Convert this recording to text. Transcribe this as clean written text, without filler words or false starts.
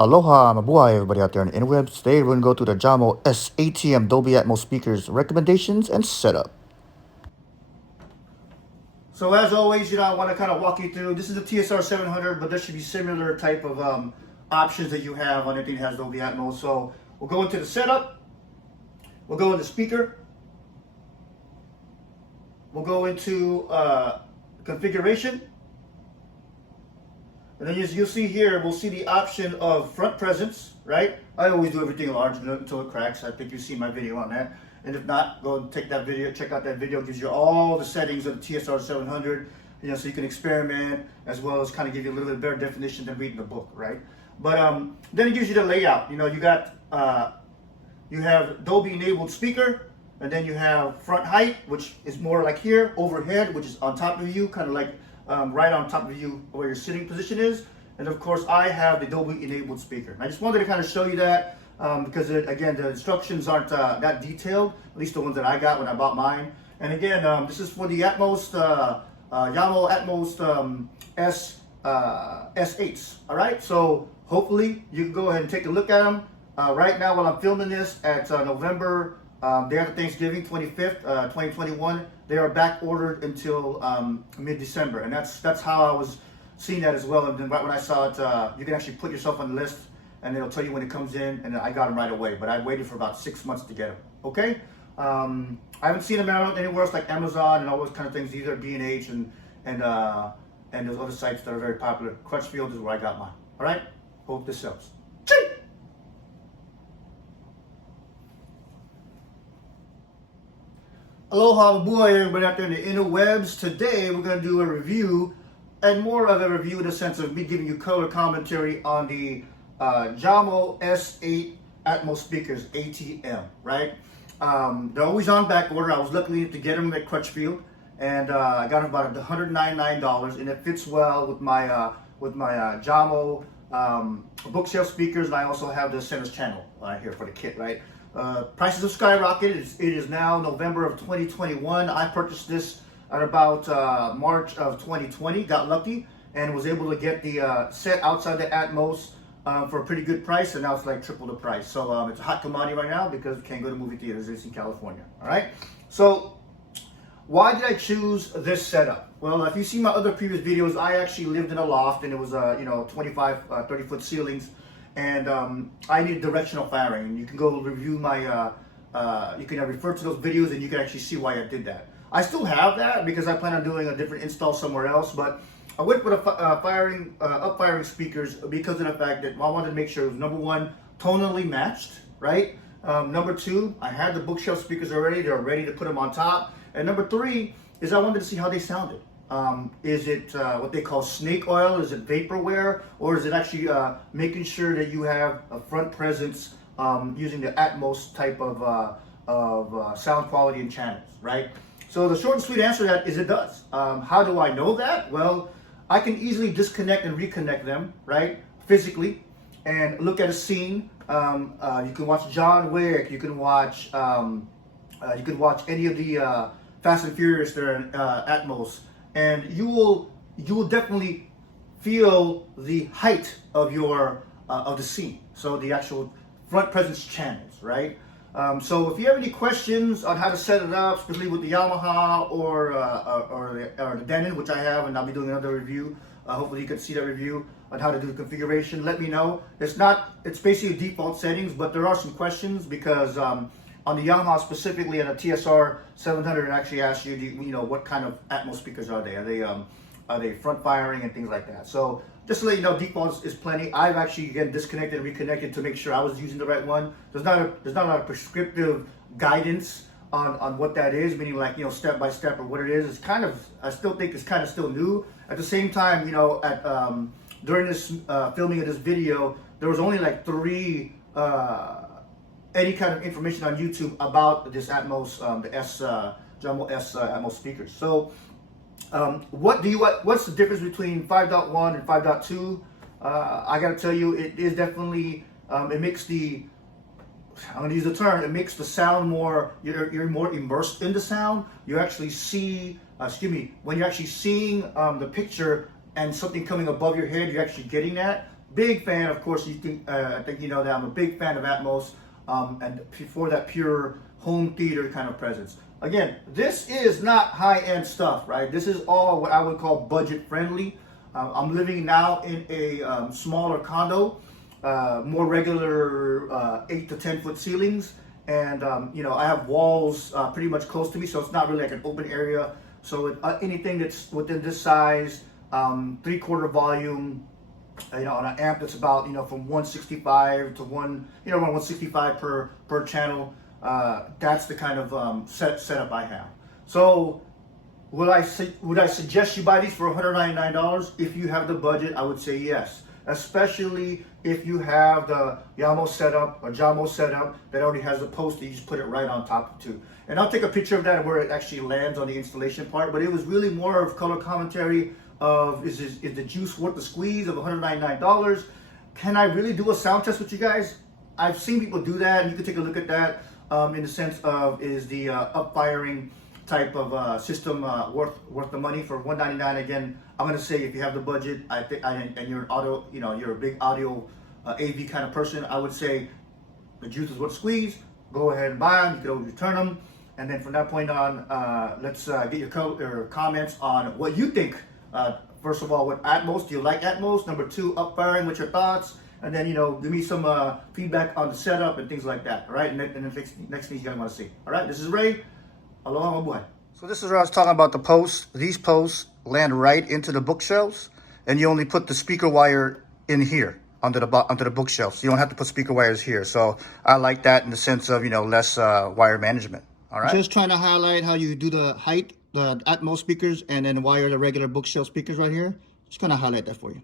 Aloha, mabuhay everybody out there in the interwebs. Today we're going to go through the Jamo ATM Dolby Atmos speakers recommendations and setup. So as always, I want to kind of walk you through, this is the TSR-700, but there should be similar type of options that you have on anything that has Dolby Atmos. So we'll go into the setup, we'll go into speaker, we'll go into configuration, and then you'll see here, we'll see the option of front presence, right? I always do everything large until it cracks. I think you've seen my video on that. And if not, go and take that video, check out that video. It gives you all the settings of the TSR-700, so you can experiment, as well as kind of give you a little bit better definition than reading the book, right? But then it gives you the layout. You got, you have Dolby enabled speaker, and then you have front height, which is more like here, overhead, which is on top of you, kind of like right on top of you where your sitting position is. And of course, I have the Dolby enabled speaker. And I just wanted to kind of show you that because again, the instructions aren't that detailed, at least the ones that I got when I bought mine. And again, this is for the Atmos, Jamo Atmos S8s. All right, so hopefully you can go ahead and take a look at them. Right now, while I'm filming this at November, day after Thanksgiving, 25th, 2021, they are back ordered until mid-December, and that's how I was seeing that as well. And then right when I saw it, you can actually put yourself on the list, and it'll tell you when it comes in. And I got them right away, but I waited for about 6 months to get them. Okay, I haven't seen them anywhere else like Amazon and all those kind of things either. B&H and those other sites that are very popular. Crutchfield is where I got mine. All right, hope this helps. Aloha, mabuhay everybody out there in the interwebs. Today we're going to do a review, and more of a review in the sense of me giving you color commentary on the Jamo S8 Atmos speakers, ATM, right? They're always on back order. I was lucky enough to get them at Crutchfield, and I got them about $199, and it fits well with my Jamo bookshelf speakers, and I also have the center's channel here for the kit, right? Prices have skyrocketed. It is now November of 2021. I purchased this at about March of 2020. Got lucky and was able to get the set outside the Atmos for a pretty good price, and now it's like triple the price. So it's a hot commodity right now because we can't go to movie theaters. It's in California. All right. So why did I choose this setup? Well, if you see my other previous videos, I actually lived in a loft, and it was 25, 30-foot ceilings. And I need directional firing, and you can go review my, you can refer to those videos, and you can actually see why I did that. I still have that because I plan on doing a different install somewhere else, but I went with up-firing speakers because of the fact that I wanted to make sure it was, number one, tonally matched, right? Number two, I had the bookshelf speakers already. They're ready to put them on top. And number three is I wanted to see how they sounded. Is it what they call snake oil? Is it vaporware? Or is it actually making sure that you have a front presence using the Atmos type of sound quality and channels, right? So the short and sweet answer to that is it does. How do I know that? Well, I can easily disconnect and reconnect them, right? Physically, and look at a scene. You can watch John Wick. You can watch any of the Fast and Furious that are in Atmos. And you will definitely feel the height of your of the scene. So the actual front presence channels, right? So if you have any questions on how to set it up, especially with the Yamaha or the Denon, which I have, and I'll be doing another review. Hopefully you can see that review on how to do the configuration. Let me know. It's basically default settings, but there are some questions because on the Yamaha specifically, and the TSR-700, it actually asks you, what kind of Atmos speakers are they? Are they front firing and things like that? So just to let you know, default is plenty. I've actually again disconnected and reconnected to make sure I was using the right one. There's not a lot of prescriptive guidance on what that is, meaning like step by step or what it is. It's kind of, I still think it's kind of still new. At the same time, during this filming of this video, there was only like 3. Any kind of information on YouTube about this Atmos, the Jamo Atmos speakers. So, what's the difference between 5.1 and 5.2? I gotta tell you, it is definitely it makes the, I'm gonna use the term, it makes the sound more, you're more immersed in the sound. You actually see, when you're actually seeing the picture and something coming above your head, you're actually getting that. Big fan, of course. I think you know that I'm a big fan of Atmos, and for that pure home theater kind of presence. Again, this is not high-end stuff, right? This is all what I would call budget-friendly. I'm living now in a smaller condo, more regular 8 to 10 foot ceilings, and you know, I have walls pretty much close to me, so it's not really like an open area. So anything that's within this size, 3/4 volume, you know, on an amp that's about, you know, from 165 to around 165 per channel. That's the kind of setup I have. So would I suggest you buy these for $199? If you have the budget, I would say yes. Especially if you have the Jamo setup that already has a post that you just put it right on top of too. And I'll take a picture of that where it actually lands on the installation part. But it was really more of color commentary of is the juice worth the squeeze of $199? Can I really do a sound test with you guys? I've seen people do that, and you can take a look at that in the sense of is the up-firing type of system worth the money for $199? Again, I'm gonna say if you have the budget, and you're an audio, you know, you're a big audio AV kind of person, I would say the juice is worth the squeeze. Go ahead and buy them. You can always return them, and then from that point on, let's get your comments on what you think. First of all, with Atmos, do you like Atmos? Number 2, up-firing, what's your thoughts? And then, you know, give me some feedback on the setup and things like that. All right, and then the next thing you're gonna want to see. All right, this is Ray. Aloha, my boy. So this is where I was talking about the posts. These posts land right into the bookshelves, and you only put the speaker wire in here onto the bookshelf. So you don't have to put speaker wires here. So I like that in the sense of, you know, less wire management. All right. Just trying to highlight how you do the height, the Atmos speakers, and then wire the regular bookshelf speakers right here. Just gonna highlight that for you.